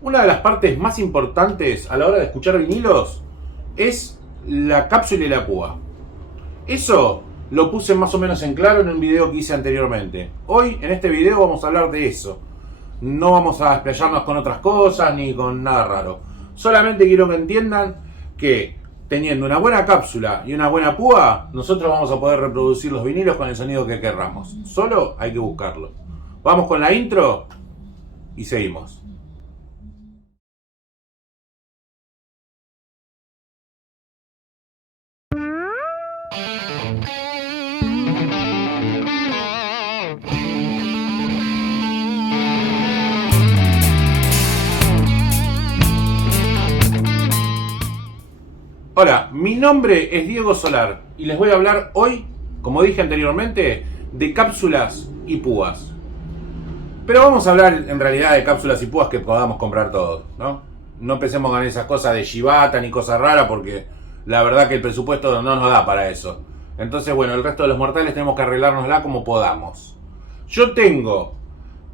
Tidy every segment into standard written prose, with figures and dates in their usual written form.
Una de las partes más importantes a la hora de escuchar vinilos es la cápsula y la púa. Eso lo puse más o menos en claro en un video que hice anteriormente. Hoy en este video vamos a hablar de eso. No vamos a explayarnos con otras cosas ni con nada raro. Solamente quiero que entiendan que teniendo una buena cápsula y una buena púa, nosotros vamos a poder reproducir los vinilos con el sonido que querramos. Solo hay que buscarlo. Vamos con la intro y seguimos. Hola, mi nombre es Diego Solar y les voy a hablar hoy, como dije anteriormente, de cápsulas y púas. Pero vamos a hablar en realidad de cápsulas y púas que podamos comprar todos, ¿no? No empecemos con esas cosas de Shibata ni cosas raras porque la verdad que el presupuesto no nos da para eso. Entonces, bueno, el resto de los mortales tenemos que arreglárnosla como podamos. Yo tengo,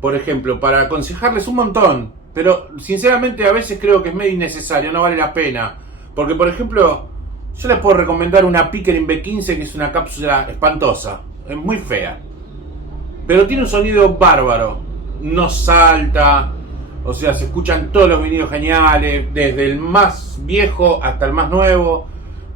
por ejemplo, para aconsejarles un montón, pero sinceramente a veces creo que es medio innecesario, no vale la pena. Porque, por ejemplo, yo les puedo recomendar una Pickering B15 que es una cápsula espantosa, es muy fea. Pero tiene un sonido bárbaro, no salta, o sea, se escuchan todos los vinilos geniales, desde el más viejo hasta el más nuevo.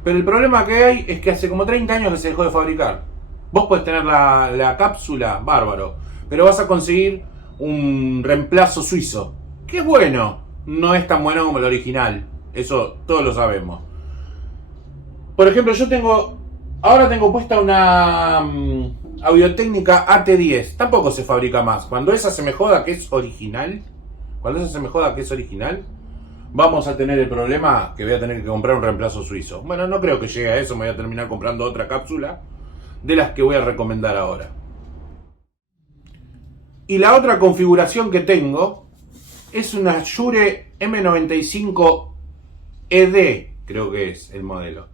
Pero el problema que hay es que hace como 30 años que se dejó de fabricar. Vos podés tener la cápsula, bárbaro, pero vas a conseguir un reemplazo suizo, que es bueno, no es tan bueno como el original. Eso todos lo sabemos. Por ejemplo, ahora tengo puesta una Audio-Técnica AT10. Tampoco se fabrica más. Cuando esa se me joda que es original, vamos a tener el problema que voy a tener que comprar un reemplazo suizo. Bueno, no creo que llegue a eso. Me voy a terminar comprando otra cápsula de las que voy a recomendar ahora. Y la otra configuración que tengo es una Shure M95 ED, creo que es el modelo.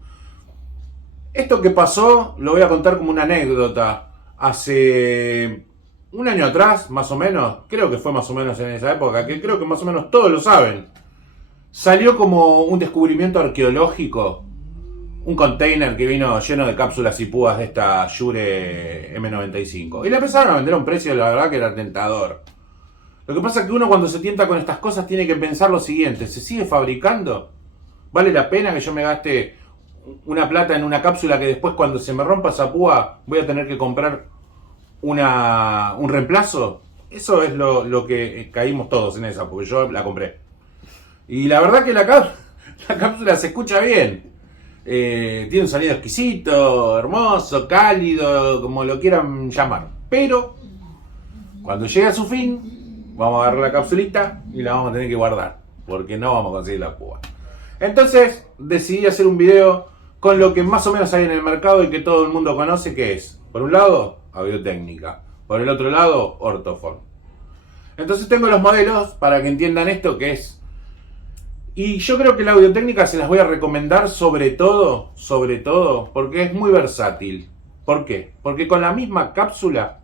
Esto que pasó lo voy a contar como una anécdota. Hace un año atrás, más o menos, creo que fue más o menos en esa época, que creo que más o menos todos lo saben, salió como un descubrimiento arqueológico, un container que vino lleno de cápsulas y púas de esta Shure M95. Y le empezaron a vender a un precio, la verdad que era tentador. Lo que pasa es que uno cuando se tienta con estas cosas tiene que pensar lo siguiente: ¿se sigue fabricando? ¿Vale la pena que yo me gaste una plata en una cápsula que después cuando se me rompa esa púa voy a tener que comprar un reemplazo? Eso es lo que caímos todos en esa, porque yo la compré. Y la verdad que la cápsula se escucha bien. Tiene un sonido exquisito, hermoso, cálido, como lo quieran llamar. Pero cuando llegue a su fin, vamos a agarrar la capsulita y la vamos a tener que guardar, porque no vamos a conseguir la púa. Entonces decidí hacer un video con lo que más o menos hay en el mercado y que todo el mundo conoce, que es, por un lado, Audio-Técnica, por el otro lado, Ortofon. Entonces tengo los modelos para que entiendan esto que es. Y yo creo que la Audio-Técnica se las voy a recomendar sobre todo, porque es muy versátil. ¿Por qué? Porque con la misma cápsula,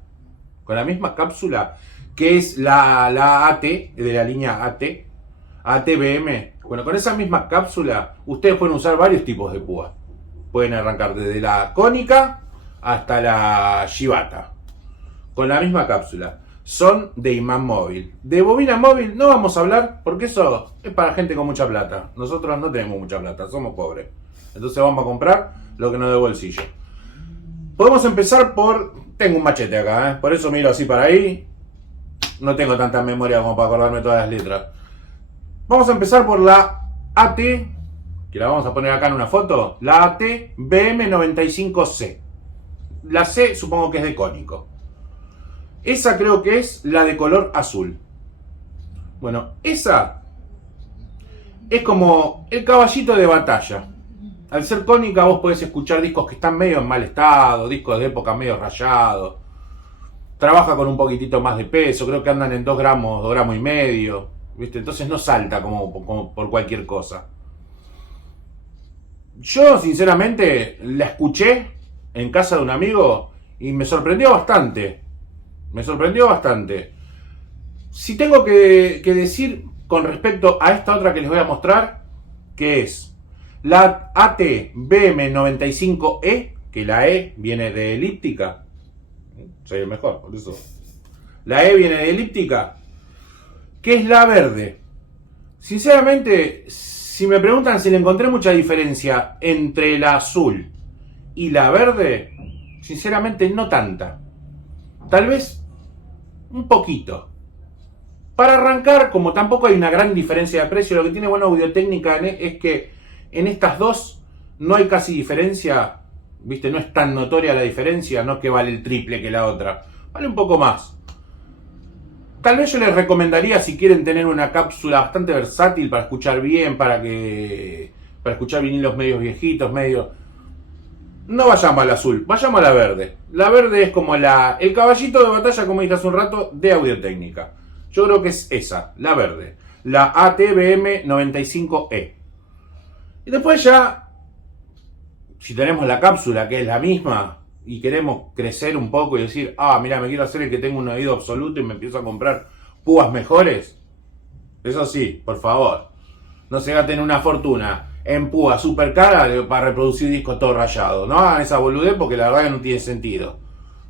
que es la AT, de la línea AT-BM, bueno, con esa misma cápsula ustedes pueden usar varios tipos de púa. Pueden arrancar desde la cónica hasta la Shibata. Con la misma cápsula. Son de imán móvil. De bobina móvil no vamos a hablar porque eso es para gente con mucha plata. Nosotros no tenemos mucha plata, somos pobres. Entonces vamos a comprar lo que nos dé bolsillo. Podemos empezar por... Tengo un machete acá, por eso miro así para ahí. No tengo tanta memoria como para acordarme todas las letras. Vamos a empezar por la AT, que la vamos a poner acá en una foto. La AT BM95C. La C supongo que es de cónico. Esa creo que es la de color azul. Bueno, esa es como el caballito de batalla. Al ser cónica vos podés escuchar discos que están medio en mal estado, discos de época medio rayados. Trabaja con un poquitito más de peso, creo que andan en 2 gramos, 2 gramos y medio. ¿Viste? Entonces no salta como por cualquier cosa. Yo sinceramente la escuché en casa de un amigo y me sorprendió bastante. Si tengo que decir con respecto a esta otra que les voy a mostrar, que es la AT-BM95E, que la E viene de elíptica. Soy el mejor, por eso. La E viene de elíptica, que es la verde. Sinceramente, si me preguntan si le encontré mucha diferencia entre la azul y la verde, sinceramente no tanta. Tal vez un poquito. Para arrancar, como tampoco hay una gran diferencia de precio, lo que tiene buena Audio-Técnica es que en estas dos no hay casi diferencia, ¿viste? No es tan notoria la diferencia, no es que vale el triple que la otra, vale un poco más. Tal vez yo les recomendaría, si quieren tener una cápsula bastante versátil para escuchar bien, para escuchar vinilos medios viejitos, no vayamos a la azul, vayamos a la verde. La verde es como el caballito de batalla, como dije hace un rato, de Audio-Técnica. Yo creo que es esa, la verde. La AT-BM95E. Y después ya, si tenemos la cápsula, que es la misma, y queremos crecer un poco y decir, mira, me quiero hacer el que tengo un oído absoluto y me empiezo a comprar púas mejores. Eso sí, por favor, no se gasten una fortuna en púa super cara para reproducir discos todo rayado. No hagan esa boludez porque la verdad que no tiene sentido.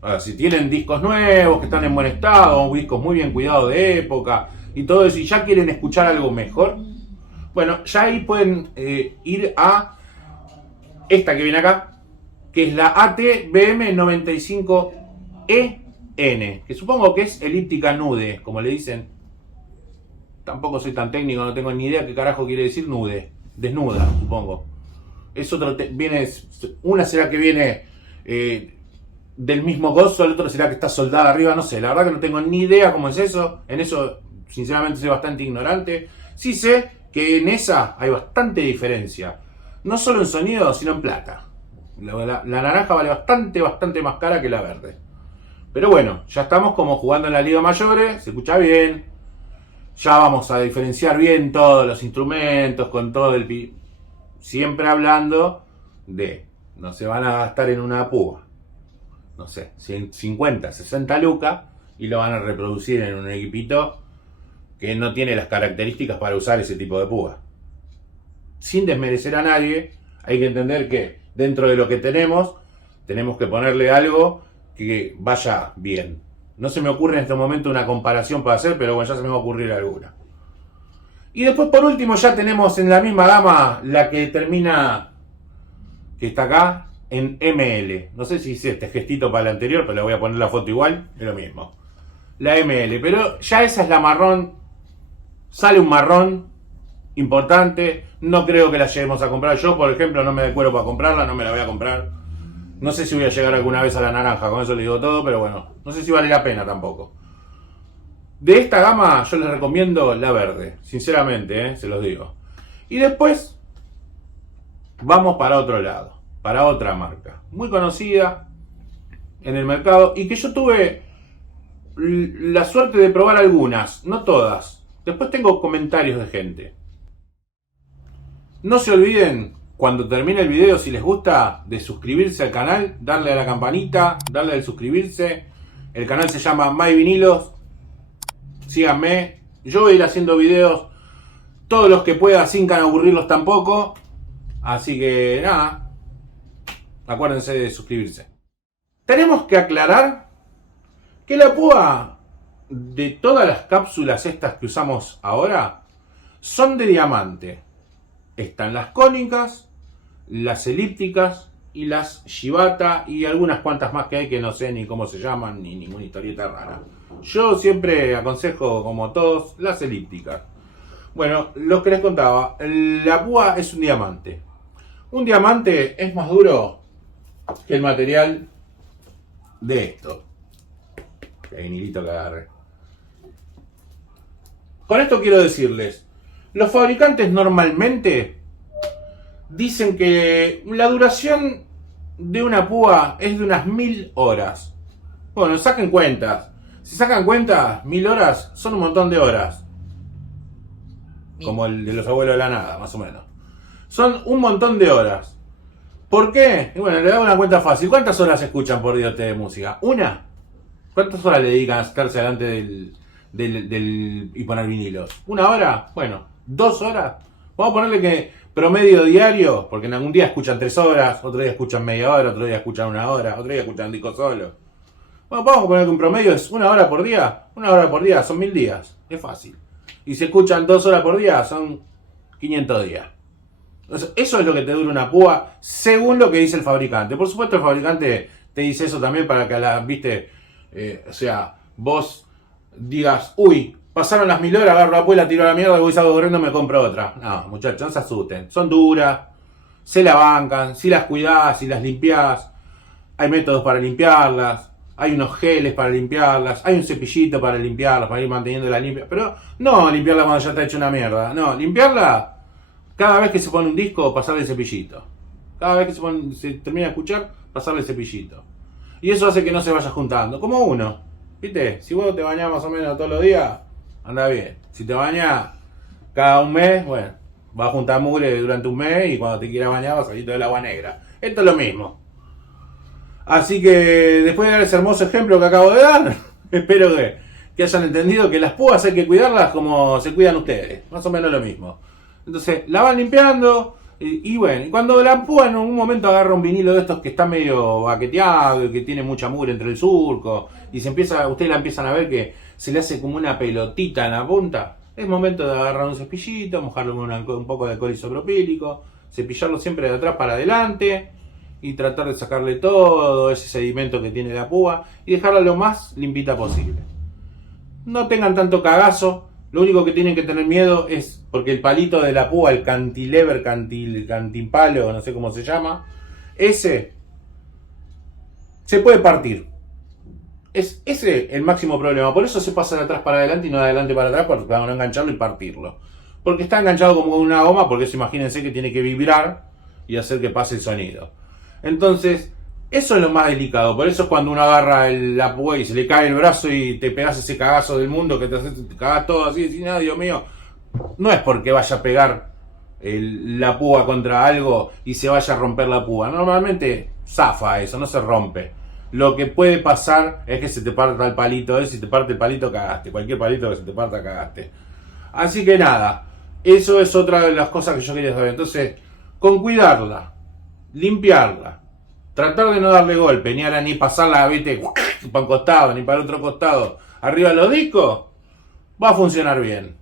Ahora, si tienen discos nuevos, que están en buen estado, discos muy bien cuidados de época y todo eso, y ya quieren escuchar algo mejor, bueno, ya ahí pueden ir a esta que viene acá, que es la AT-BM95EN, que supongo que es elíptica nude, como le dicen. Tampoco soy tan técnico, no tengo ni idea qué carajo quiere decir nude. Desnuda, supongo. Es otro, una será que viene del mismo gozo, el otro será que está soldada arriba, no sé, la verdad que no tengo ni idea cómo es eso. En eso, sinceramente, soy bastante ignorante. Sí sé que en esa hay bastante diferencia, no solo en sonido, sino en plata. La naranja vale bastante más cara que la verde. Pero bueno, ya estamos como jugando en la Liga Mayores, se escucha bien. Ya vamos a diferenciar bien todos los instrumentos, con todo el... Siempre hablando de... No se van a gastar en una púa, no sé, 50, 60 lucas, y lo van a reproducir en un equipito que no tiene las características para usar ese tipo de púa. Sin desmerecer a nadie, hay que entender que dentro de lo que tenemos que ponerle algo que vaya bien. No se me ocurre en este momento una comparación para hacer, pero bueno, ya se me va a ocurrir alguna. Y después, por último, ya tenemos en la misma gama la que termina, que está acá, en ML. No sé si hice este gestito para la anterior, pero le voy a poner la foto igual, es lo mismo. La ML, pero ya esa es la marrón. Sale un marrón importante. No creo que la lleguemos a comprar. Yo, por ejemplo, no me acuerdo para comprarla, no me la voy a comprar. No sé si voy a llegar alguna vez a la naranja, con eso le digo todo, pero bueno, no sé si vale la pena tampoco. De esta gama yo les recomiendo la verde, sinceramente, se los digo. Y después vamos para otro lado, para otra marca, muy conocida en el mercado y que yo tuve la suerte de probar algunas, no todas. Después tengo comentarios de gente. No se olviden, cuando termine el video, si les gusta, de suscribirse al canal, darle a la campanita, darle al suscribirse. El canal se llama My Vinilos. Síganme. Yo voy a ir haciendo videos todos los que pueda sin aburrirlos tampoco. Así que nada, acuérdense de suscribirse. Tenemos que aclarar que la púa de todas las cápsulas estas que usamos ahora son de diamante. Están las cónicas, las elípticas y las Shibata y algunas cuantas más que hay que no sé ni cómo se llaman ni ninguna historieta rara. Yo siempre aconsejo, como todos, las elípticas. Bueno, lo que les contaba, la púa es un diamante. Un diamante es más duro que el material de esto. Que hay un hilito que agarre. Con esto quiero decirles, los fabricantes normalmente dicen que la duración de una púa es de unas 1000 horas. Bueno, saquen cuentas. Si sacan cuentas, 1000 horas son un montón de horas. Como el de los abuelos de la nada, más o menos. Son un montón de horas. ¿Por qué? Y bueno, le hago una cuenta fácil. ¿Cuántas horas escuchan por día ustedes de música? ¿Una? ¿Cuántas horas le dedican a estarse delante y poner vinilos. ¿Una hora? Bueno, 2 horas. Vamos a ponerle que promedio diario, porque en algún día escuchan 3 horas, otro día escuchan media hora, otro día escuchan 1 hora, otro día escuchan un disco solo. Bueno, vamos a poner que un promedio es 1 hora por día. 1 hora por día son 1000 días. Es fácil. Y si escuchan 2 horas por día son 500 días. Entonces, eso es lo que te dura una púa, según lo que dice el fabricante. Por supuesto, el fabricante te dice eso también para que o sea, vos digas, uy, pasaron las 1000 horas, agarro la púa, la tiro a la mierda, voy salgo corriendo y me compro otra. No, muchachos, no se asusten. Son duras, se la bancan, si las cuidás, si las limpiás, hay métodos para limpiarlas, hay unos geles para limpiarlas, hay un cepillito para limpiarlas, para ir manteniendo la limpia. Pero no limpiarla cuando ya está hecha una mierda. No, limpiarla cada vez que se pone un disco, pasarle el cepillito. Cada vez que se termina de escuchar, pasarle el cepillito. Y eso hace que no se vaya juntando. Como uno. ¿Viste? Si vos te bañás más o menos todos los días, anda bien. Si te bañás cada un mes, bueno, vas a juntar mugre durante un mes y cuando te quieras bañar vas a salir todo el agua negra. Esto es lo mismo. Así que después de dar ese hermoso ejemplo que acabo de dar, espero que hayan entendido que las púas hay que cuidarlas como se cuidan ustedes. Más o menos lo mismo. Entonces la van limpiando y bueno, y cuando la púa en un momento agarra un vinilo de estos que está medio baqueteado y que tiene mucha mugre entre el surco y ustedes la empiezan a ver que se le hace como una pelotita en la punta, es momento de agarrar un cepillito, mojarlo con un poco de alcohol isopropílico, cepillarlo siempre de atrás para adelante y tratar de sacarle todo ese sedimento que tiene la púa y dejarla lo más limpita posible. No tengan tanto cagazo. Lo único que tienen que tener miedo es porque el palito de la púa, el cantimpalo, no sé cómo se llama, ese se puede partir. Es ese el máximo problema. Por eso se pasa de atrás para adelante y no de adelante para atrás para no engancharlo y partirlo. Porque está enganchado como con una goma, porque eso imagínense que tiene que vibrar y hacer que pase el sonido. Entonces, eso es lo más delicado. Por eso es cuando uno agarra la púa y se le cae el brazo y te pegas ese cagazo del mundo que te cagas todo así y decís, no, Dios mío. No es porque vaya a pegar la púa contra algo y se vaya a romper la púa. Normalmente zafa eso, no se rompe. Lo que puede pasar es que se te parta el palito ese. Si te parte el palito, cagaste. Cualquier palito que se te parta, cagaste. Así que nada, eso es otra de las cosas que yo quería saber. Entonces, con cuidarla, limpiarla, tratar de no darle golpe, ni pasarla, viste, para un costado, ni para el otro costado, arriba de los discos, va a funcionar bien.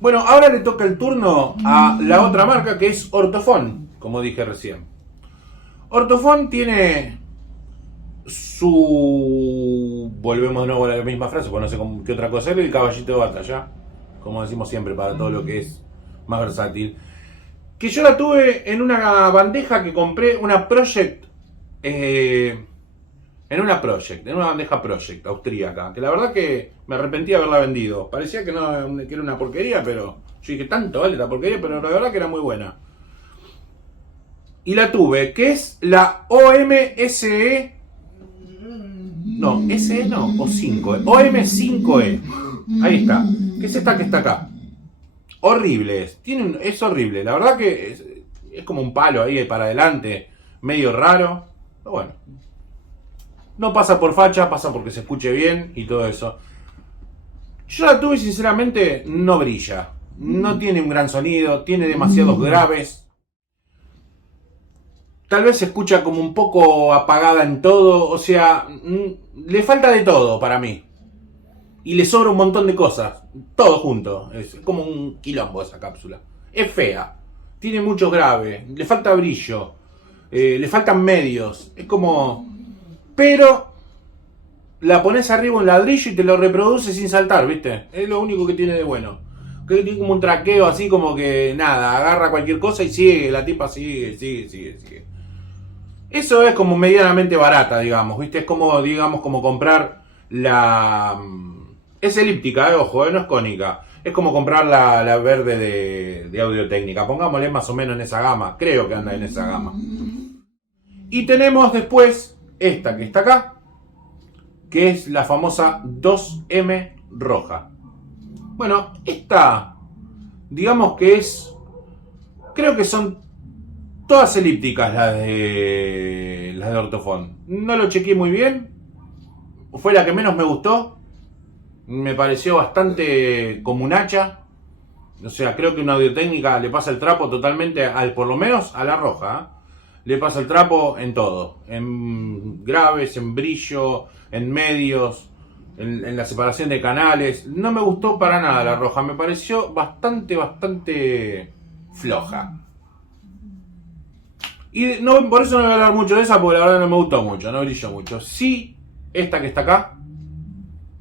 Bueno, ahora le toca el turno a la otra marca que es Ortofon, como dije recién. Ortofon tiene volvemos de nuevo a la misma frase, porque no sé qué otra cosa es, el caballito de batalla, como decimos siempre, para todo lo que es más versátil. Que yo la tuve en una bandeja que compré, una Project, en una bandeja Project austríaca, que la verdad que me arrepentí de haberla vendido. Parecía que era una porquería, pero yo dije, tanto vale la porquería, pero la verdad que era muy buena. Y la tuve, que es la OM-SE, no, SE no, o 5E, OM5E, ahí está, que es esta que está acá. Horrible es horrible, la verdad que es como un palo ahí para adelante, medio raro, pero bueno, no pasa por facha, pasa porque se escuche bien y todo eso. Yo la tuve y sinceramente no brilla, no tiene un gran sonido, tiene demasiados graves, tal vez se escucha como un poco apagada en todo, o sea, le falta de todo para mí. Y le sobra un montón de cosas, todo junto. Es como un quilombo esa cápsula. Es fea, tiene muchos graves, le falta brillo, le faltan medios. Es como... Pero la pones arriba un ladrillo y te lo reproduce sin saltar, ¿viste? Es lo único que tiene de bueno. Que tiene como un traqueo así como que nada, agarra cualquier cosa y sigue, la tipa sigue. Eso es como medianamente barata, digamos, ¿viste? Es como, digamos, como comprar la... Es elíptica, ojo, no es cónica. Es como comprar la verde de Audio-Técnica. Pongámosle más o menos en esa gama. Creo que anda en esa gama. Y tenemos después esta que está acá, que es la famosa 2M roja. Bueno, esta, digamos que es... Creo que son todas elípticas las de Ortofon. No lo chequeé muy bien. Fue la que menos me gustó. me pareció bastante como un hacha. O sea, creo que una Audio-Técnica le pasa el trapo totalmente, por lo menos a la roja, ¿eh? Le pasa el trapo en todo. En graves, en brillo, en medios, en la separación de canales. No me gustó para nada la roja. Me pareció bastante floja. Y no, por eso no voy a hablar mucho de esa, porque la verdad no me gustó mucho, no brilló mucho. Sí, esta que está acá,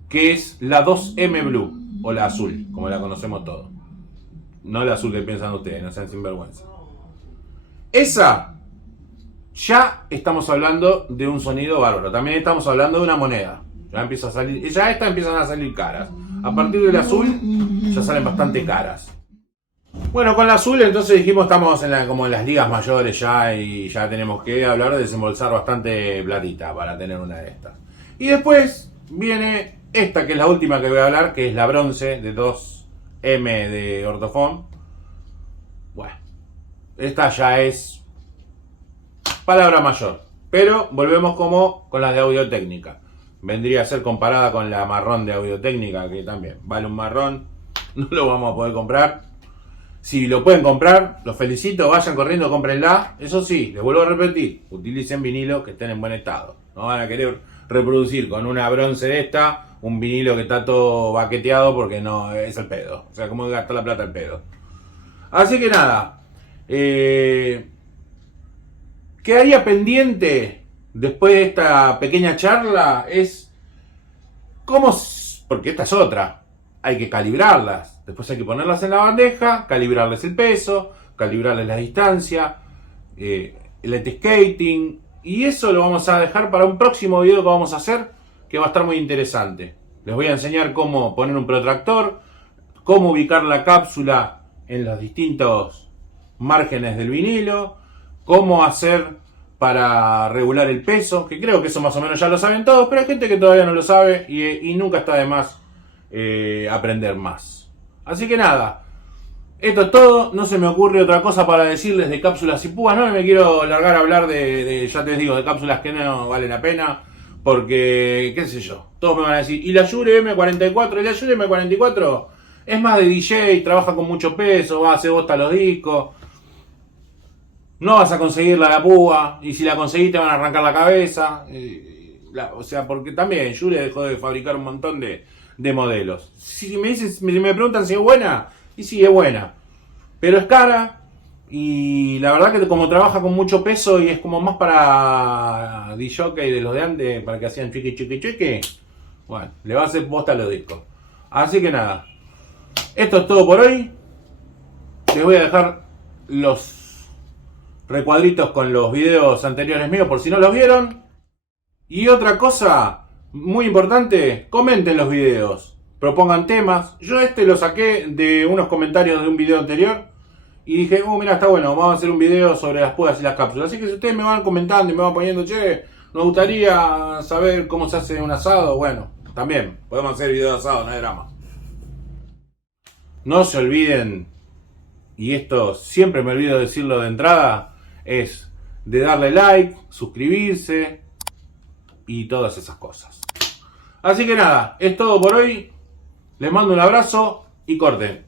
que es la 2M Blue, o la azul, como la conocemos todos. No la azul que piensan ustedes, no sean sinvergüenza. Esa, ya estamos hablando de un sonido bárbaro. También estamos hablando de una moneda. Ya empieza a salir, ya estas empiezan a salir caras. A partir del azul, ya salen bastante caras. Bueno, con la azul entonces dijimos estamos como en las ligas mayores ya, y ya tenemos que hablar de desembolsar bastante platita para tener una de estas. Y después viene esta, que es la última que voy a hablar, que es la bronce de 2M de Ortofon. Bueno, esta ya es palabra mayor, pero volvemos como con las de Audio-Técnica. Vendría a ser comparada con la marrón de Audio-Técnica, que también vale un marrón, no lo vamos a poder comprar. Si lo pueden comprar, los felicito, vayan corriendo, cómprenla. Eso sí, les vuelvo a repetir, utilicen vinilo que estén en buen estado. No van a querer reproducir con una bronce de esta un vinilo que está todo baqueteado, porque no, es el pedo. O sea, como gastar la plata el pedo. Así que nada, quedaría pendiente después de esta pequeña charla es cómo, porque esta es otra, hay que calibrarlas, después hay que ponerlas en la bandeja, calibrarles el peso, calibrarles la distancia, el anti-skating, y eso lo vamos a dejar para un próximo video que vamos a hacer, que va a estar muy interesante. Les voy a enseñar cómo poner un protractor, cómo ubicar la cápsula en los distintos márgenes del vinilo, cómo hacer para regular el peso, que creo que eso más o menos ya lo saben todos, pero hay gente que todavía no lo sabe, y nunca está de más aprender más. Así que nada, esto es todo. No se me ocurre otra cosa para decirles de cápsulas y púas. No me quiero largar a hablar ya te digo, de cápsulas que no valen la pena, porque qué sé yo, todos me van a decir, y la Shure M44, y la Shure M44 es más de DJ, trabaja con mucho peso, va a hacer bosta los discos, no vas a conseguir la púa, y si la conseguís te van a arrancar la cabeza. O sea, porque también Shure dejó de fabricar un montón de modelos. Si me preguntan si es buena, y sí, es buena, pero es cara, y la verdad que como trabaja con mucho peso y es como más para DJ de los de antes, para que hacían chiqui, bueno, le va a hacer bosta a los discos. Así que nada, esto es todo por hoy. Les voy a dejar los recuadritos con los videos anteriores míos por si no los vieron. Y otra cosa muy importante, comenten los videos, propongan temas. Yo lo saqué de unos comentarios de un video anterior y dije, mira, está bueno, vamos a hacer un video sobre las púas y las cápsulas. Así que si ustedes me van comentando y me van poniendo, che, nos gustaría saber cómo se hace un asado, bueno, también podemos hacer video de asado, no hay drama. No se olviden, y esto siempre me olvido decirlo de entrada, es de darle like, suscribirse y todas esas cosas. Así que nada, es todo por hoy. Les mando un abrazo y corten.